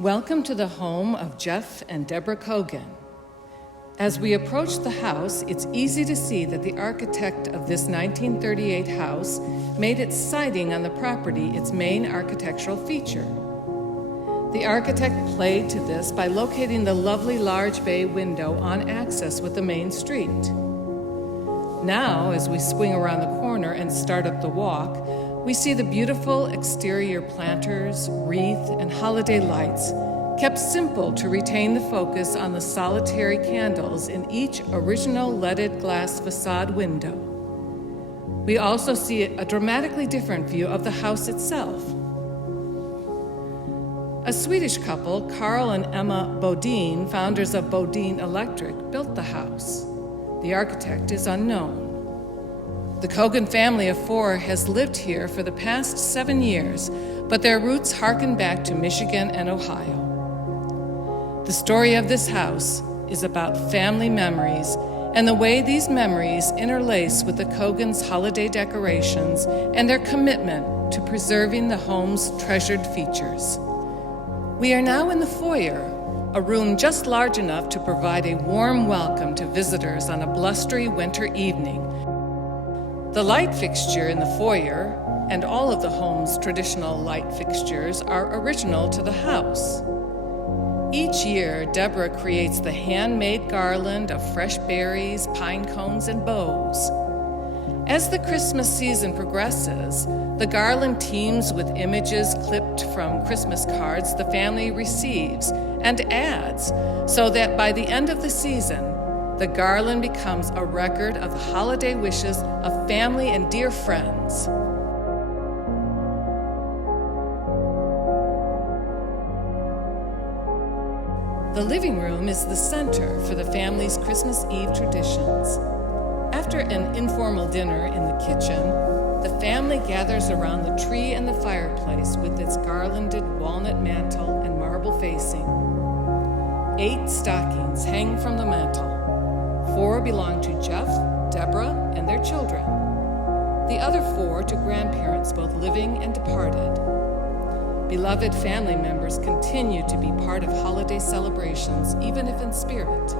Welcome to the home of Jeff and Deborah Cogan. As we approach the house, it's easy to see that the architect of this 1938 house made its siding on the property its main architectural feature. The architect played to this by locating the lovely large bay window on access with the main street. Now, as we swing around the corner and start up the walk, we see the beautiful exterior planters, wreath, and holiday lights, kept simple to retain the focus on the solitary candles in each original leaded glass facade window. We also see a dramatically different view of the house itself. A Swedish couple, Carl and Emma Bodin, founders of Bodin Electric, built the house. The architect is unknown. The Cogan family of four has lived here for the past 7 years, but their roots harken back to Michigan and Ohio. The story of this house is about family memories and the way these memories interlace with the Cogans' holiday decorations and their commitment to preserving the home's treasured features. We are now in the foyer, a room just large enough to provide a warm welcome to visitors on a blustery winter evening. The light fixture in the foyer, and all of the home's traditional light fixtures, are original to the house. Each year, Deborah creates the handmade garland of fresh berries, pine cones, and bows. As the Christmas season progresses, the garland teems with images clipped from Christmas cards the family receives and adds, so that by the end of the season, the garland becomes a record of the holiday wishes of family and dear friends. The living room is the center for the family's Christmas Eve traditions. After an informal dinner in the kitchen, the family gathers around the tree and the fireplace with its garlanded walnut mantel and marble facing. 8 stockings hang from the mantel. 4 belong to Jeff, Deborah, and their children. The other 4 to grandparents, both living and departed. Beloved family members continue to be part of holiday celebrations, even if in spirit.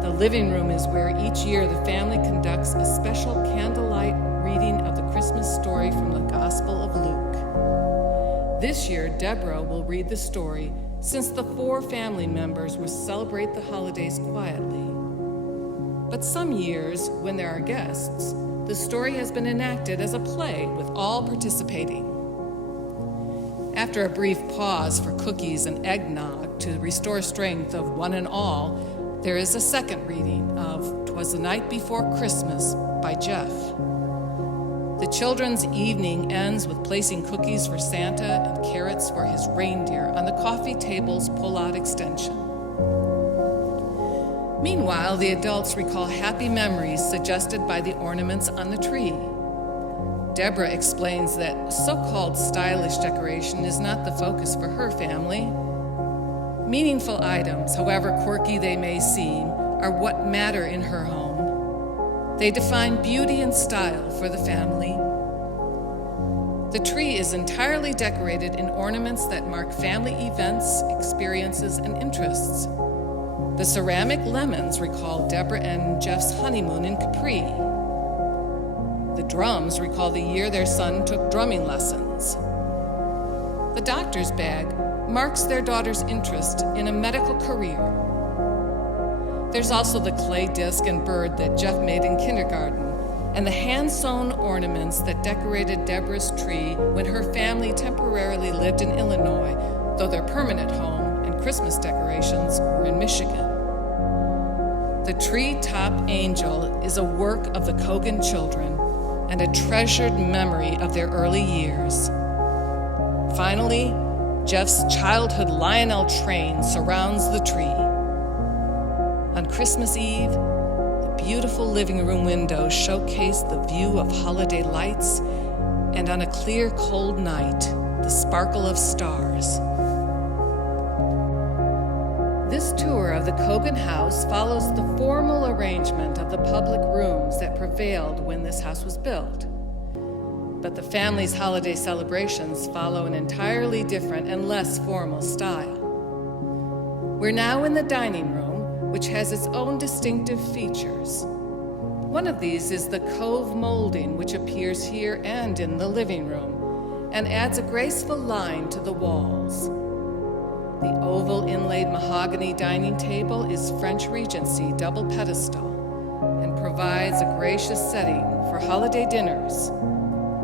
The living room is where each year the family conducts a special candlelight reading of the Christmas story from the Gospel of Luke. This year, Deborah will read the story, since the 4 family members will celebrate the holidays quietly. But some years, when there are guests, the story has been enacted as a play with all participating. After a brief pause for cookies and eggnog to restore strength of one and all, there is a second reading of "'Twas the Night Before Christmas" by Jeff. The children's evening ends with placing cookies for Santa and carrots for his reindeer on the coffee table's pull-out extension. Meanwhile, the adults recall happy memories suggested by the ornaments on the tree. Deborah explains that so-called stylish decoration is not the focus for her family. Meaningful items, however quirky they may seem, are what matter in her home. They define beauty and style for the family. The tree is entirely decorated in ornaments that mark family events, experiences, and interests. The ceramic lemons recall Deborah and Jeff's honeymoon in Capri. The drums recall the year their son took drumming lessons. The doctor's bag marks their daughter's interest in a medical career. There's also the clay disc and bird that Jeff made in kindergarten, and the hand-sewn ornaments that decorated Deborah's tree when her family temporarily lived in Illinois, though their permanent home and Christmas decorations were in Michigan. The tree-top angel is a work of the Cogan children and a treasured memory of their early years. Finally, Jeff's childhood Lionel train surrounds the tree. On Christmas Eve, the beautiful living room windows showcase the view of holiday lights, and on a clear, cold night, the sparkle of stars. This tour of the Cogan house follows the formal arrangement of the public rooms that prevailed when this house was built. but the family's holiday celebrations follow an entirely different and less formal style. We're now in the dining room, which has its own distinctive features. One of these is the cove molding, which appears here and in the living room, and adds a graceful line to the walls. The oval inlaid mahogany dining table is French Regency double pedestal and provides a gracious setting for holiday dinners,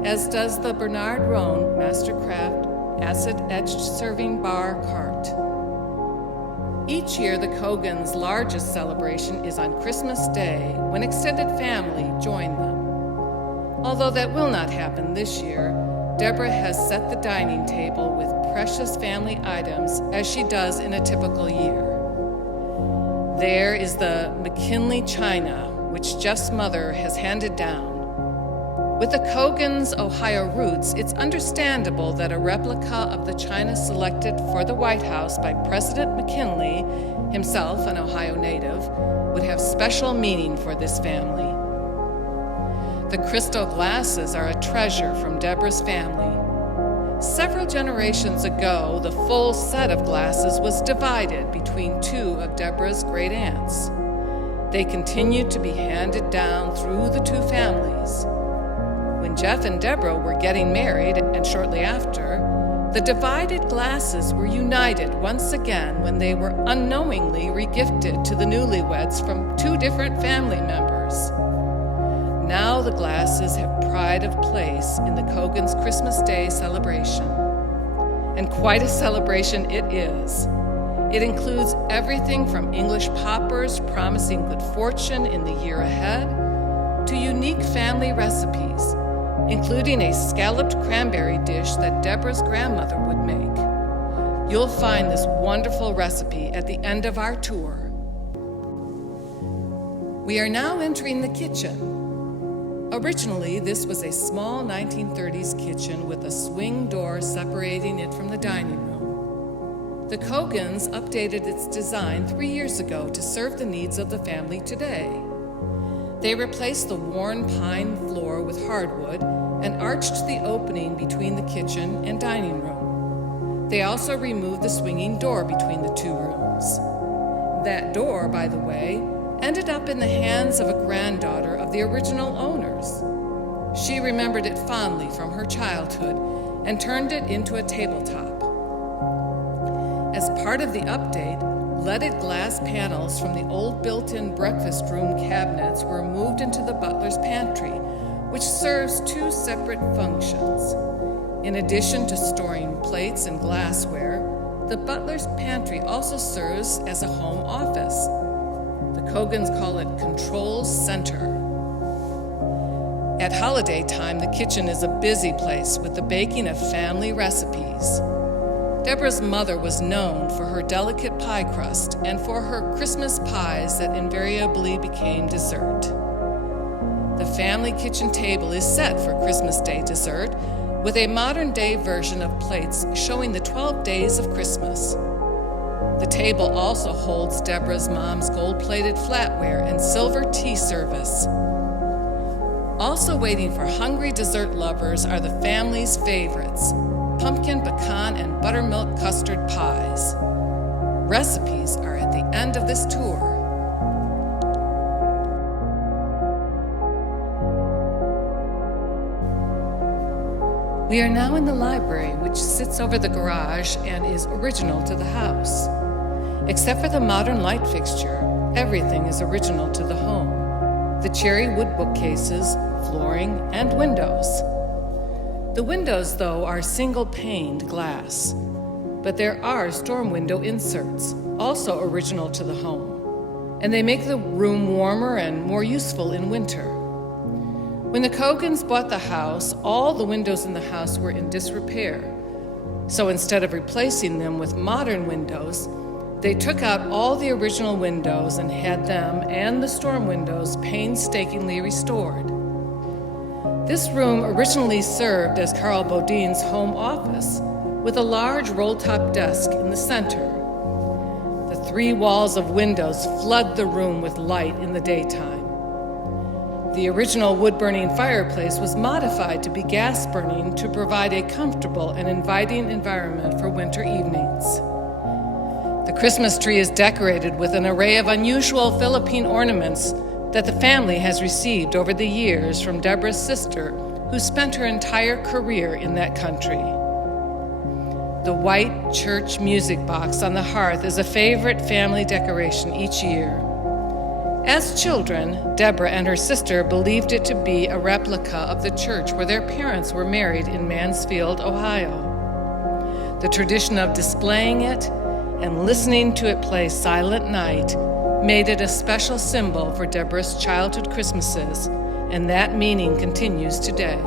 as does the Bernard Rohn Mastercraft acid-etched serving bar cart. Each year, the Cogans' largest celebration is on Christmas Day, when extended family join them. Although that will not happen this year, Deborah has set the dining table with precious family items as she does in a typical year. There is the McKinley china, which Jeff's mother has handed down. With the Cogans' Ohio roots, it's understandable that a replica of the china selected for the White House by President McKinley, himself an Ohio native, would have special meaning for this family. The crystal glasses are a treasure from Deborah's family. Several generations ago, the full set of glasses was divided between two of Deborah's great aunts. They continued to be handed down through the two families. When Jeff and Deborah were getting married, and shortly after, the divided glasses were united once again when they were unknowingly regifted to the newlyweds from two different family members. Now the glasses have pride of place in the Cogans' Christmas Day celebration. And quite a celebration it is. It includes everything from English poppers promising good fortune in the year ahead to unique family recipes, including a scalloped cranberry dish that Deborah's grandmother would make. You'll find this wonderful recipe at the end of our tour. We are now entering the kitchen. Originally, this was a small 1930s kitchen with a swing door separating it from the dining room. The Cogans updated its design 3 years ago to serve the needs of the family today. They replaced the worn pine floor with hardwood and arched the opening between the kitchen and dining room. They also removed the swinging door between the two rooms. That door, by the way, ended up in the hands of a granddaughter of the original owners. She remembered it fondly from her childhood and turned it into a tabletop. As part of the update, leaded glass panels from the old built-in breakfast room cabinets were moved into the butler's pantry, which serves two separate functions. In addition to storing plates and glassware, the butler's pantry also serves as a home office. The Cogans call it Control Center. At holiday time, the kitchen is a busy place with the baking of family recipes. Deborah's mother was known for her delicate pie crust and for her Christmas pies that invariably became dessert. The family kitchen table is set for Christmas Day dessert with a modern-day version of plates showing the 12 days of Christmas. The table also holds Deborah's mom's gold-plated flatware and silver tea service. Also waiting for hungry dessert lovers are the family's favorites, pumpkin, pecan, and buttermilk custard pies. Recipes are at the end of this tour. We are now in the library, which sits over the garage and is original to the house. Except for the modern light fixture, everything is original to the home. The cherry wood bookcases, flooring, and windows. The windows, though, are single-paned glass, but there are storm window inserts, also original to the home, and they make the room warmer and more useful in winter. When the Cogans bought the house, all the windows in the house were in disrepair, so instead of replacing them with modern windows, they took out all the original windows and had them and the storm windows painstakingly restored. This room originally served as Carl Bodine's home office, with a large roll-top desk in the center. The 3 walls of windows flood the room with light in the daytime. The original wood-burning fireplace was modified to be gas-burning to provide a comfortable and inviting environment for winter evenings. The Christmas tree is decorated with an array of unusual Philippine ornaments that the family has received over the years from Deborah's sister, who spent her entire career in that country. The white church music box on the hearth is a favorite family decoration each year. As children, Deborah and her sister believed it to be a replica of the church where their parents were married in Mansfield, Ohio. The tradition of displaying it and listening to it play Silent Night made it a special symbol for Deborah's childhood Christmases, and that meaning continues today.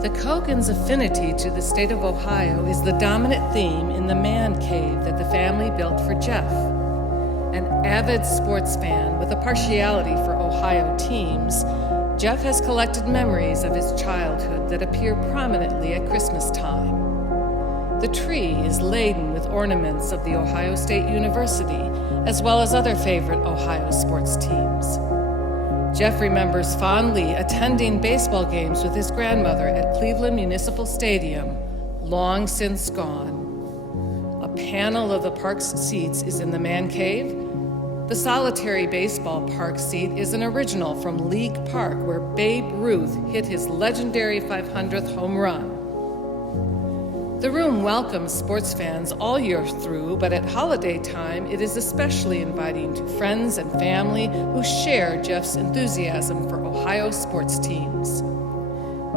The Cogans' affinity to the state of Ohio is the dominant theme in the man cave that the family built for Jeff. An avid sports fan with a partiality for Ohio teams, Jeff has collected memories of his childhood that appear prominently at Christmas time. The tree is laden with ornaments of the Ohio State University, as well as other favorite Ohio sports teams. Jeff remembers fondly attending baseball games with his grandmother at Cleveland Municipal Stadium, long since gone. A panel of the park's seats is in the man cave. The solitary baseball park seat is an original from League Park, where Babe Ruth hit his legendary 500th home run. The room welcomes sports fans all year through, but at holiday time, it is especially inviting to friends and family who share Jeff's enthusiasm for Ohio sports teams.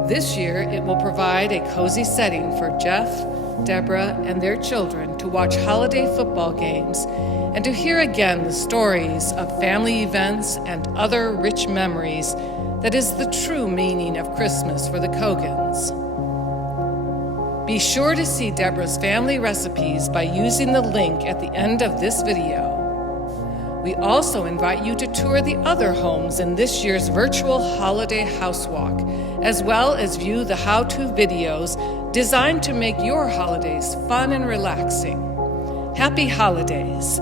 This year, it will provide a cozy setting for Jeff, Deborah, and their children to watch holiday football games and to hear again the stories of family events and other rich memories that is the true meaning of Christmas for the Cogans. Be sure to see Deborah's family recipes by using the link at the end of this video. We also invite you to tour the other homes in this year's virtual holiday Housewalk, as well as view the how-to videos designed to make your holidays fun and relaxing. Happy holidays!